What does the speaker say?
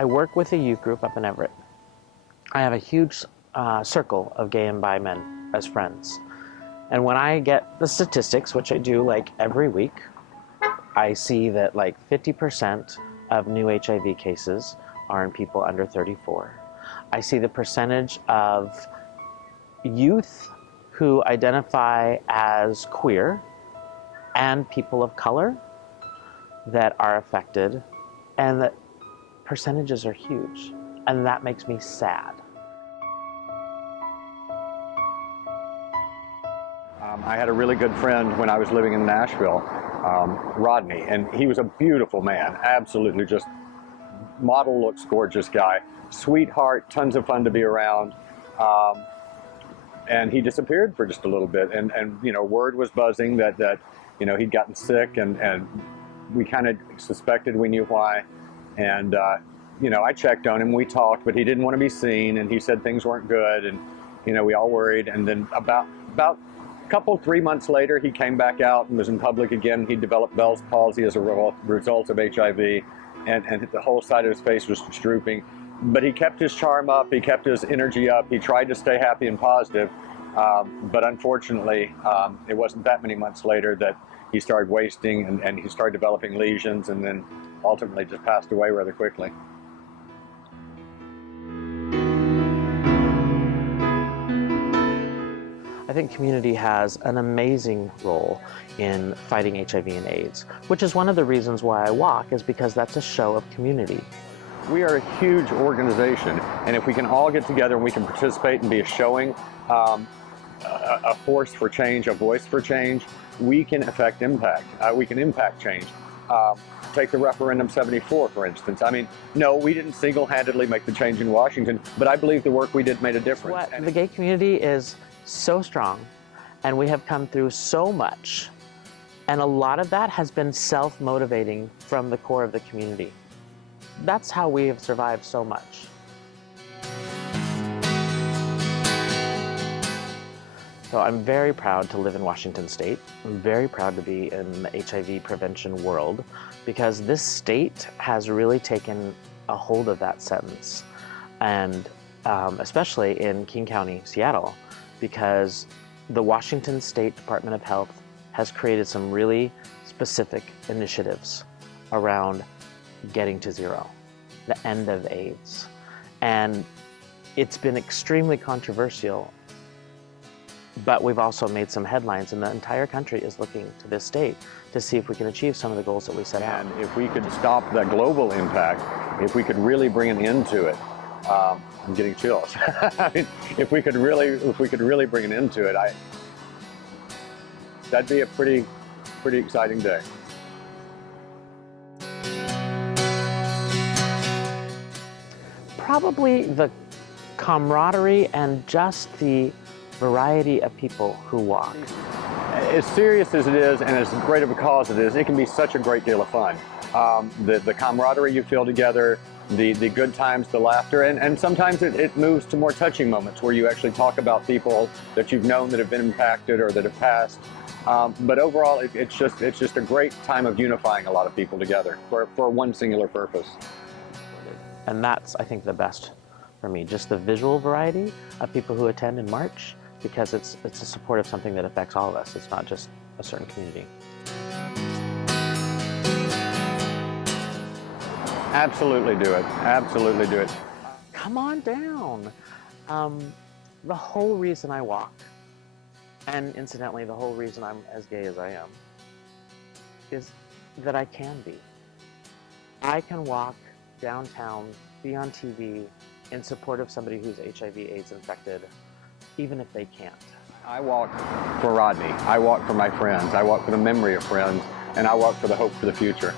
I work with a youth group up in Everett. I have a huge circle of gay and bi men as friends. And when I get the statistics, which I do like every week, I see that like 50% of new HIV cases are in people under 34. I see the percentage of youth who identify as queer and people of color that are affected, and that percentages are huge, and that makes me sad. I had a really good friend when I was living in Nashville, Rodney, and he was a beautiful man, absolutely just model looks, gorgeous guy, sweetheart, tons of fun to be around. And he disappeared for just a little bit, and you know, word was buzzing that you know, he'd gotten sick, and we kind of suspected, we knew why, and you know, I checked on him, we talked, but he didn't want to be seen, and he said things weren't good, and you know, we all worried. And then about 3 months later, he came back out and was in public again. He developed Bell's palsy as a result of HIV, and the whole side of his face was drooping. But he kept his charm up, he kept his energy up, he tried to stay happy and positive, but unfortunately, it wasn't that many months later that he started wasting, and he started developing lesions, and then ultimately just passed away rather quickly. I think community has an amazing role in fighting HIV and AIDS, which is one of the reasons why I walk, is because that's a show of community. We are a huge organization, and if we can all get together and we can participate and be a showing, a force for change, a voice for change, we can affect impact. We can impact change. Take the referendum 74, for instance. I mean, no, we didn't single-handedly make the change in Washington, but I believe the work we did made a difference. The gay community is so strong, and we have come through so much, and a lot of that has been self-motivating from the core of the community. That's how we have survived so much. So I'm very proud to live in Washington State. I'm very proud to be in the HIV prevention world, because this state has really taken a hold of that sentence, and especially in King County, Seattle, because the Washington State Department of Health has created some really specific initiatives around getting to zero, the end of AIDS. And it's been extremely controversial, but we've also made some headlines, and the entire country is looking to this state to see if we can achieve some of the goals that we set out. And if we could stop that global impact, if we could really bring an end to it, I'm getting chills. I mean, if we could really bring an end to it, that'd be a pretty exciting day. Probably the camaraderie and just the variety of people who walk. As serious as it is, and as great of a cause it is, it can be such a great deal of fun. The camaraderie you feel together, the good times, the laughter, and sometimes it moves to more touching moments where you actually talk about people that you've known that have been impacted or that have passed. But overall, it's just a great time of unifying a lot of people together for one singular purpose. And that's, I think, the best for me, just the visual variety of people who attend in March, because it's a support of something that affects all of us. It's not just a certain community. Absolutely do it. Absolutely do it. Come on down. The whole reason I walk, and incidentally, the whole reason I'm as gay as I am, is that I can be. I can walk downtown, be on TV in support of somebody who's HIV/AIDS infected, even if they can't. I walk for Rodney. I walk for my friends. I walk for the memory of friends, and I walk for the hope for the future.